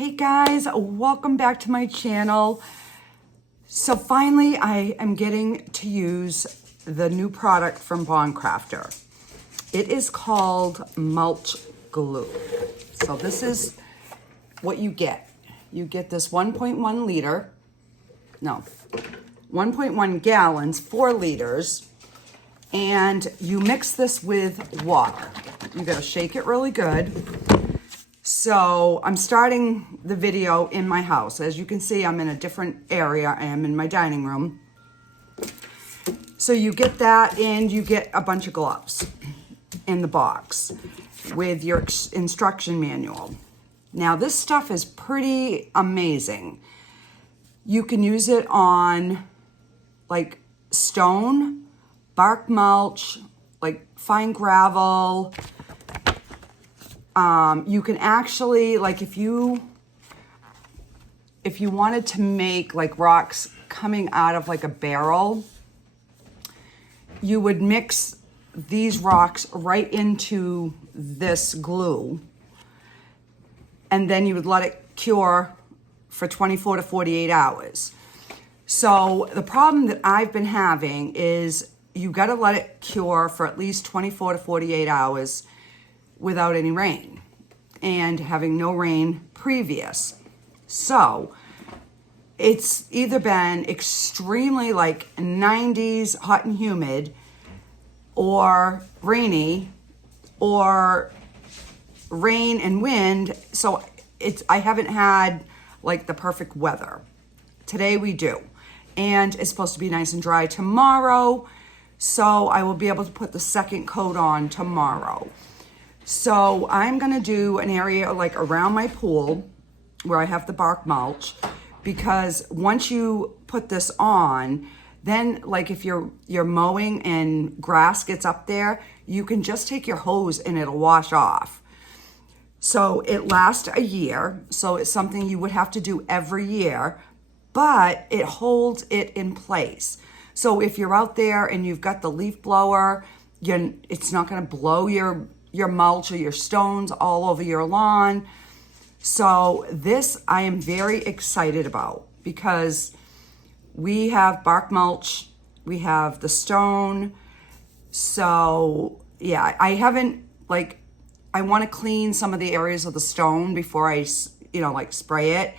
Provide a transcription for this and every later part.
Hey guys, welcome back to my channel. So finally I am getting to use the new product from Craftor. It is called mulch glue. So this is what you get. You get this 1.1 liter, no, 1.1 gallons, 4 liters, and you mix this with water. You gotta shake it really good. So I'm starting the video in my house. As you can see, I'm in a different area. I am in my dining room. So you get that, and you get a bunch of gloves in the box with your instruction manual. Now this stuff is pretty amazing. You can use it on like stone, bark mulch, like fine gravel. You can actually, like if you wanted to make like rocks coming out of like a barrel, you would mix these rocks right into this glue, and then you would let it cure for 24 to 48 hours. So the problem that I've been having is you got to let it cure for at least 24 to 48 hours without any rain, and having no rain previous. So it's either been extremely like 90s hot and humid, or rainy, or rain and wind. So I haven't had like the perfect weather. Today we do, and it's supposed to be nice and dry tomorrow, so I will be able to put the second coat on tomorrow. So I'm gonna do an area like around my pool where I have the bark mulch, because once you put this on, then like if you're mowing and grass gets up there, you can just take your hose and it'll wash off. So it lasts a year. So it's something you would have to do every year, but it holds it in place. So if you're out there and you've got the leaf blower, it's not gonna blow your mulch or your stones all over your lawn. So this I am very excited about, because we have bark mulch, we have the stone. So yeah, I haven't I want to clean some of the areas of the stone before I like spray it.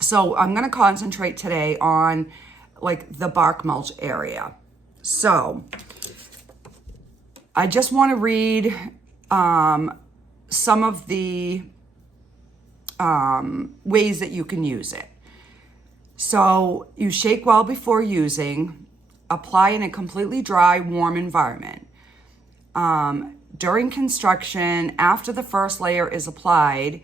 So I'm going to concentrate today on like the bark mulch area. So I just want to read some of the ways that you can use it. So you shake well before using, apply in a completely dry, warm environment. During construction, after the first layer is applied,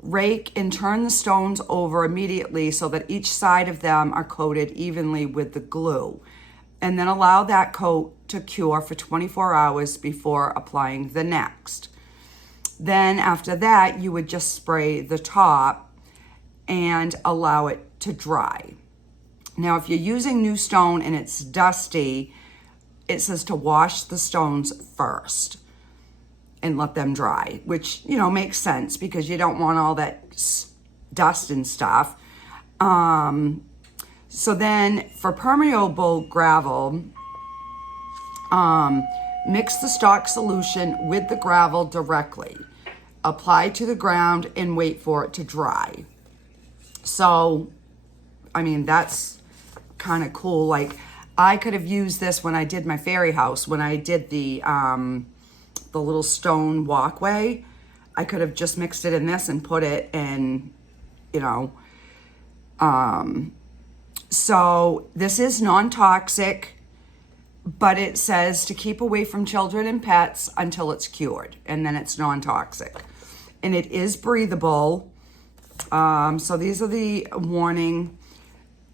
rake and turn the stones over immediately so that each side of them are coated evenly with the glue, and then allow that coat to cure for 24 hours before applying the next. Then after that, you would just spray the top and allow it to dry. Now, if you're using new stone and it's dusty, it says to wash the stones first and let them dry, which, makes sense because you don't want all that dust and stuff. So then for permeable gravel, mix the stock solution with the gravel directly. Apply to the ground and wait for it to dry. So, I mean, that's kind of cool. Like, I could have used this when I did my fairy house, when I did the little stone walkway. I could have just mixed it in this and put it in, so this is non-toxic, but it says to keep away from children and pets until it's cured, and then it's non-toxic. And it is breathable. So these are the warning.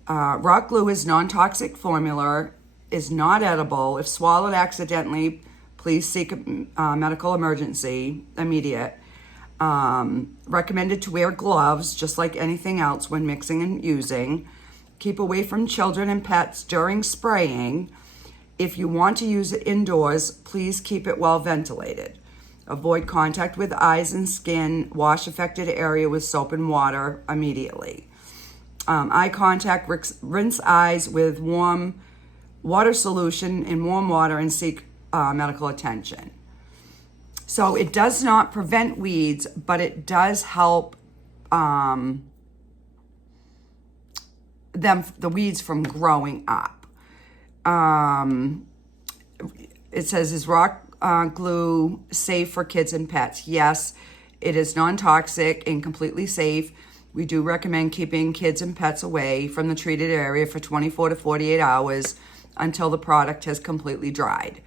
Rock glue is non-toxic formula, is not edible. If swallowed accidentally, please seek a medical emergency, immediate. Recommended to wear gloves, just like anything else when mixing and using. Keep away from children and pets during spraying. If you want to use it indoors, please keep it well ventilated. Avoid contact with eyes and skin. Wash affected area with soap and water immediately. Eye contact, rinse eyes with warm water solution in warm water and seek medical attention. So it does not prevent weeds, but it does help the weeds from growing up. It says, is rock glue safe for kids and pets? Yes, it is non-toxic and completely safe. We do recommend keeping kids and pets away from the treated area for 24 to 48 hours until the product has completely dried.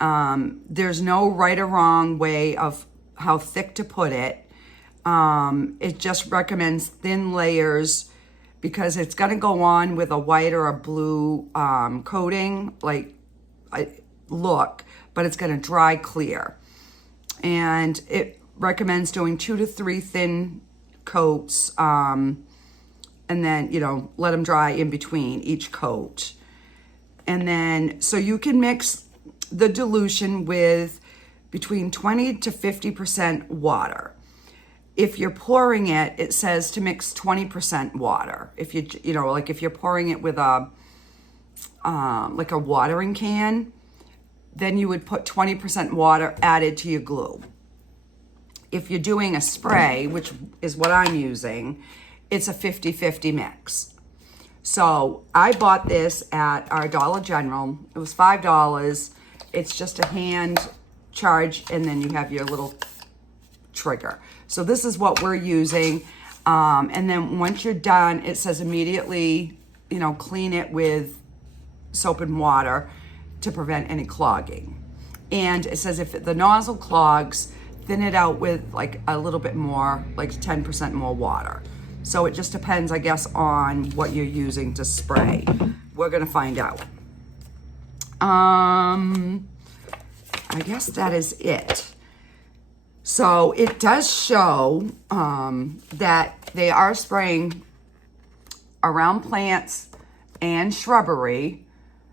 There's no right or wrong way of how thick to put it. It just recommends thin layers because it's going to go on with a white or a blue coating, like look, but it's going to dry clear. And it recommends doing 2 to 3 thin coats, and then, you know, let them dry in between each coat. And then, so you can mix the dilution with between 20 to 50% water. If you're pouring it, it says to mix 20% water. If you know, like if you're pouring it with a, like a watering can, then you would put 20% water added to your glue. If you're doing a spray, which is what I'm using, it's a 50-50 mix. So I bought this at our Dollar General. It was $5. It's just a hand charge, and then you have your little trigger. So this is what we're using. And then once you're done, it says immediately, you know, clean it with soap and water to prevent any clogging. And it says if the nozzle clogs, thin it out with like a little bit more, like 10% more water. So it just depends, I guess, on what you're using to spray. We're gonna find out. I guess that is it. So it does show that they are spraying around plants and shrubbery.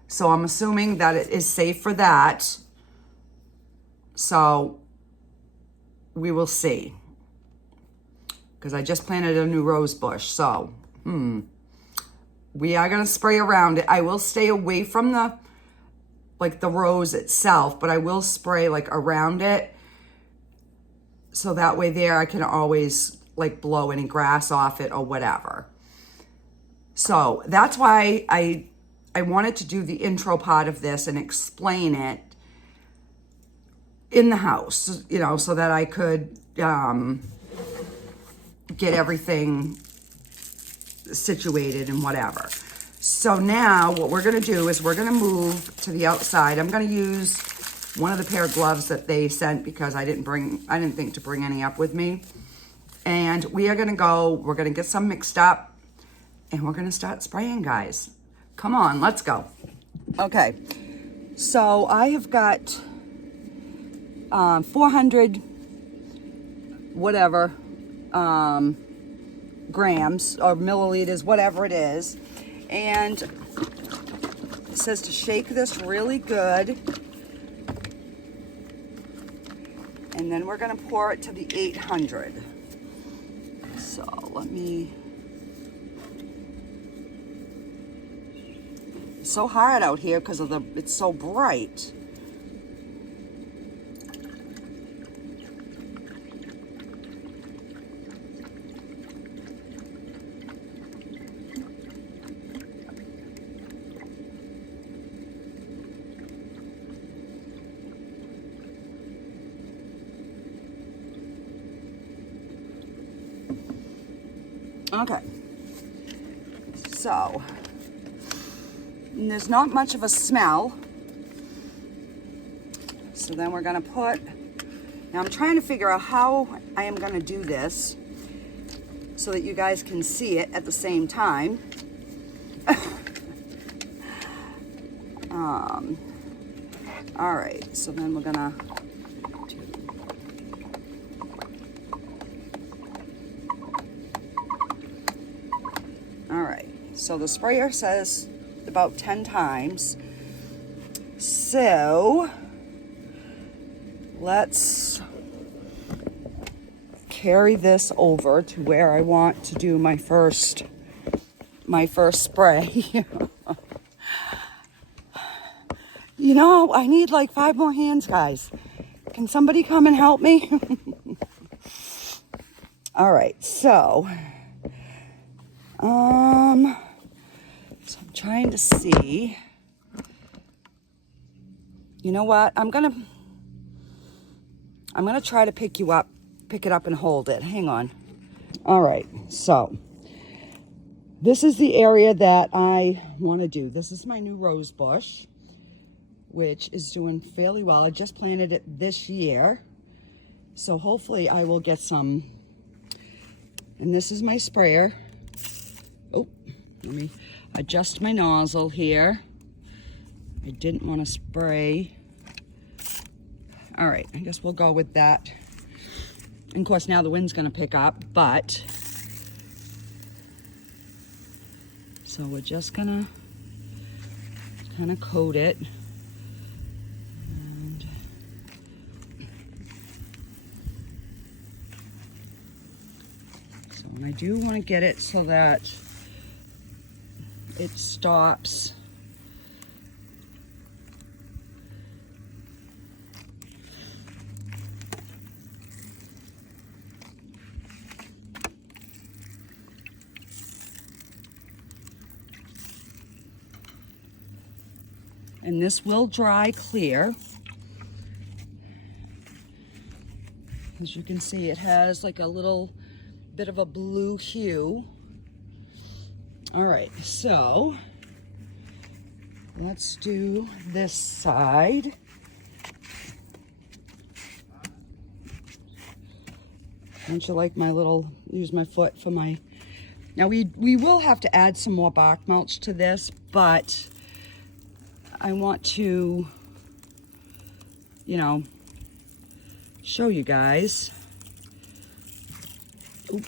So I'm assuming that it is safe for that. So we will see. Because I just planted a new rose bush. So, we are going to spray around it. I will stay away from the rose itself, but I will spray like around it. So that way there I can always like blow any grass off it or whatever. So that's why I wanted to do the intro part of this and explain it in the house, you know, so that I could get everything situated and whatever. So now what we're gonna do is we're gonna move to the outside. I'm gonna use one of the pair of gloves that they sent because I didn't think to bring any up with me. And we are gonna go, we're gonna get some mixed up and we're gonna start spraying, guys. Come on, let's go. Okay, so I have got 400 whatever grams or milliliters, whatever it is. And it says to shake this really good. And then we're gonna pour it to the 800. So let me, it's so hard out here because of it's so bright. Okay, so there's not much of a smell. So then we're gonna put, now I'm trying to figure out how I am gonna do this so that you guys can see it at the same time. All right, so then we're gonna so the sprayer says about 10 times. So let's carry this over to where I want to do my first spray. You know, I need like 5 more hands, guys. Can somebody come and help me? All right, so I'm trying to see. You know what? I'm gonna try to pick it up and hold it. Hang on. All right, so this is the area that I want to do. This is my new rose bush, which is doing fairly well. I just planted it this year, so hopefully I will get some. And this is my sprayer. Oh, let me adjust my nozzle here. I didn't want to spray. All right, I guess we'll go with that. And of course, now the wind's going to pick up, but so we're just going to kind of coat it. And so I do want to get it so that it stops. And this will dry clear. As you can see, it has like a little bit of a blue hue. All right, so let's do this side. Don't you like my little, use my foot for my, now we will have to add some more bark mulch to this, but I want to, you know, show you guys. Oop.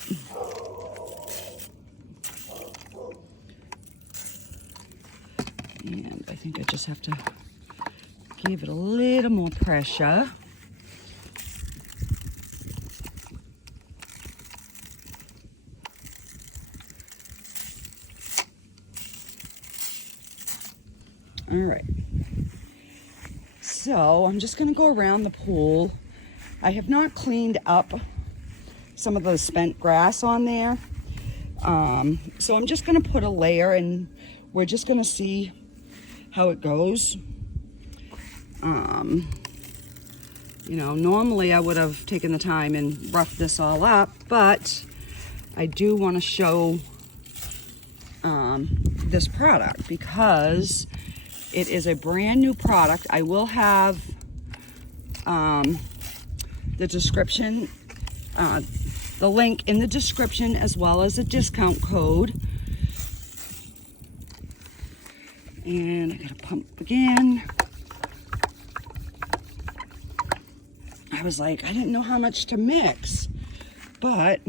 And I think I just have to give it a little more pressure. All right, so I'm just gonna go around the pool. I have not cleaned up some of the spent grass on there. So I'm just gonna put a layer and we're just gonna see how it goes. You know, normally I would have taken the time and roughed this all up, but I do wanna show this product because it is a brand new product. I will have the description, the link in the description, as well as a discount code. And I gotta pump again. I was like, I didn't know how much to mix, but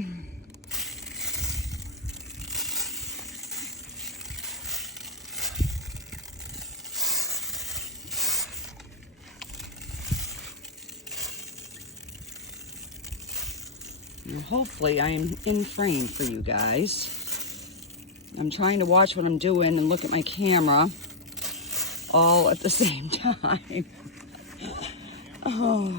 hopefully I am in frame for you guys. I'm trying to watch what I'm doing and look at my camera all at the same time. Oh.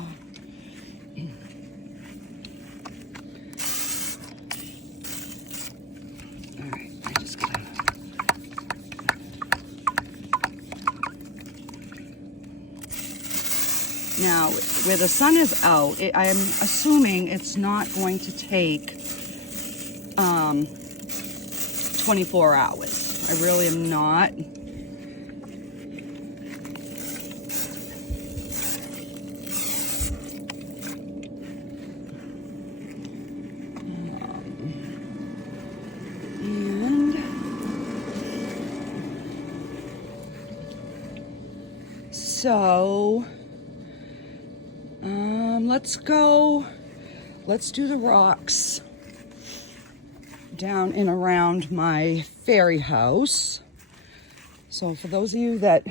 All right, I just gotta. Now, where the sun is out, I am assuming it's not going to take 24 hours. I really am not. And so let's do the rocks down and around my fairy house. So for those of you that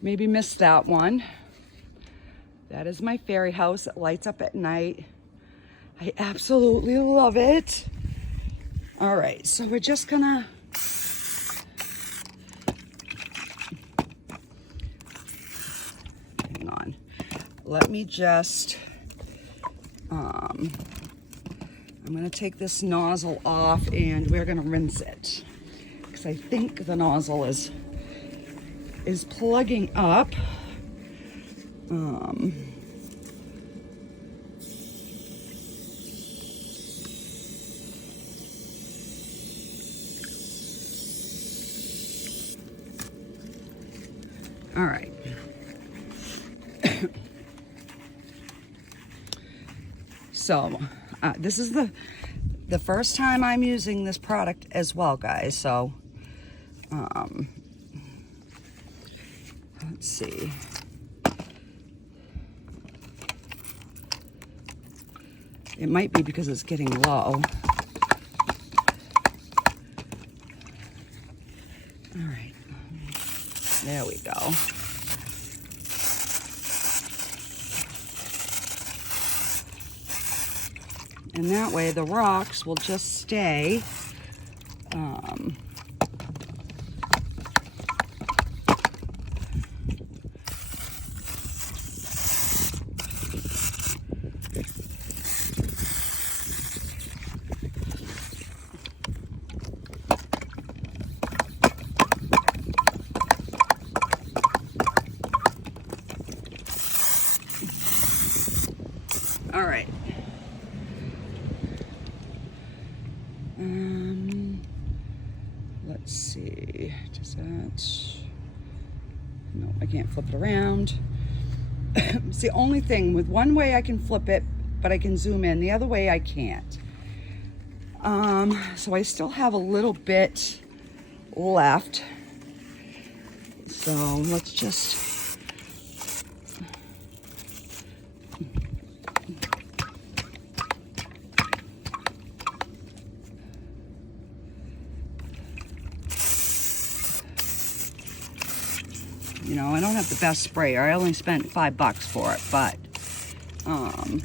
maybe missed that one, That is my fairy house. It lights up at night. I absolutely love it. All right, so we're just gonna hang on. Let me just I'm gonna take this nozzle off and we're gonna rinse it because I think the nozzle is plugging up. All right. So this is the first time I'm using this product as well, guys. So let's see. It might be because it's getting low. All right, there we go. And that way the rocks will just stay all right. Let's see, does that, no, I can't flip it around. It's the only thing, with one way I can flip it, but I can zoom in, the other way I can't. So I still have a little bit left. So let's just, you know, I don't have the best sprayer. I only spent $5 for it, but all right.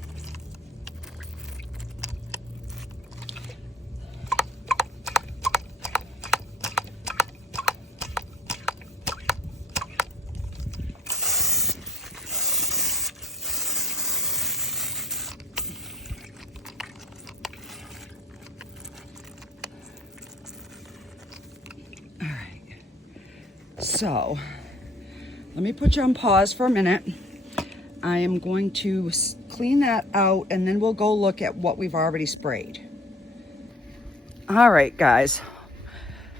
So let me put you on pause for a minute. I am going to clean that out and then we'll go look at what we've already sprayed. All right, guys.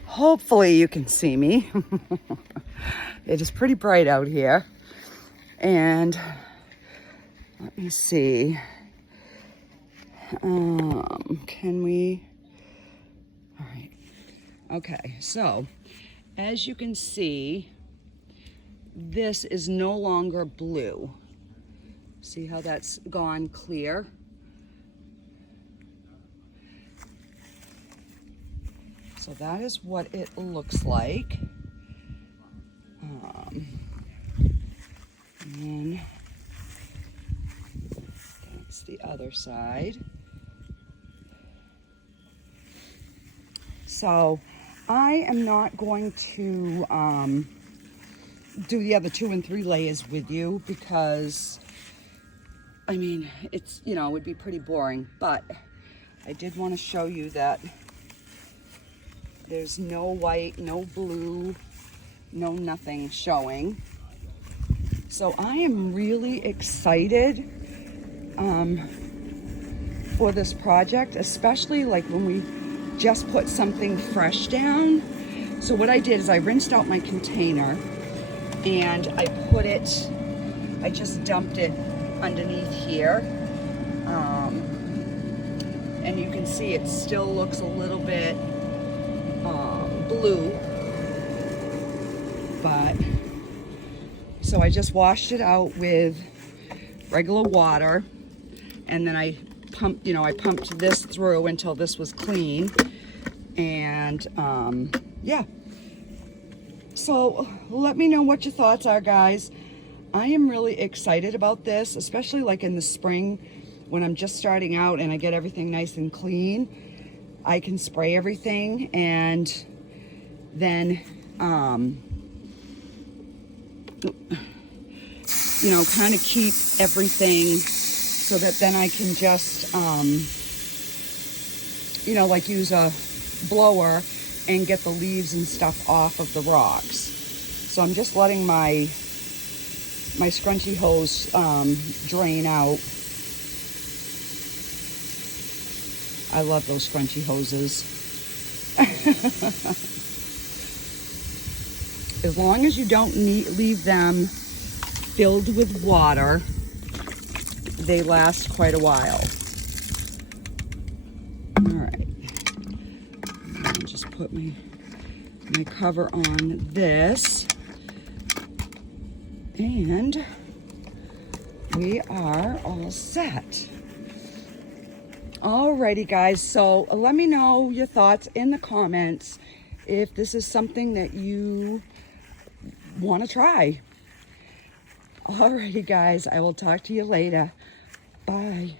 Hopefully you can see me. It is pretty bright out here. And let me see. Can we? All right. Okay, so as you can see, this is no longer blue. See how that's gone clear? So that is what it looks like. And then that's the other side. So I am not going to do the other 2 and 3 layers with you because, I mean, it's, you know, it would be pretty boring, but I did want to show you that there's no white, no blue, no nothing showing. So I am really excited for this project, especially like when we just put something fresh down. So what I did is I rinsed out my container and I put it, I just dumped it underneath here. And you can see it still looks a little bit blue, but so I just washed it out with regular water, and then I pumped, you know, I pumped this through until this was clean, and yeah. So let me know what your thoughts are, guys. I am really excited about this, especially like in the spring when I'm just starting out and I get everything nice and clean. I can spray everything and then, you know, kind of keep everything so that then I can just, you know, like use a blower and get the leaves and stuff off of the rocks. So I'm just letting my scrunchy hose drain out. I love those scrunchy hoses. As long as you don't leave them filled with water, they last quite a while. All right, I'll just put my cover on this, and we are all set. Alrighty guys, so let me know your thoughts in the comments if this is something that you want to try. Alrighty guys, I will talk to you later. Bye.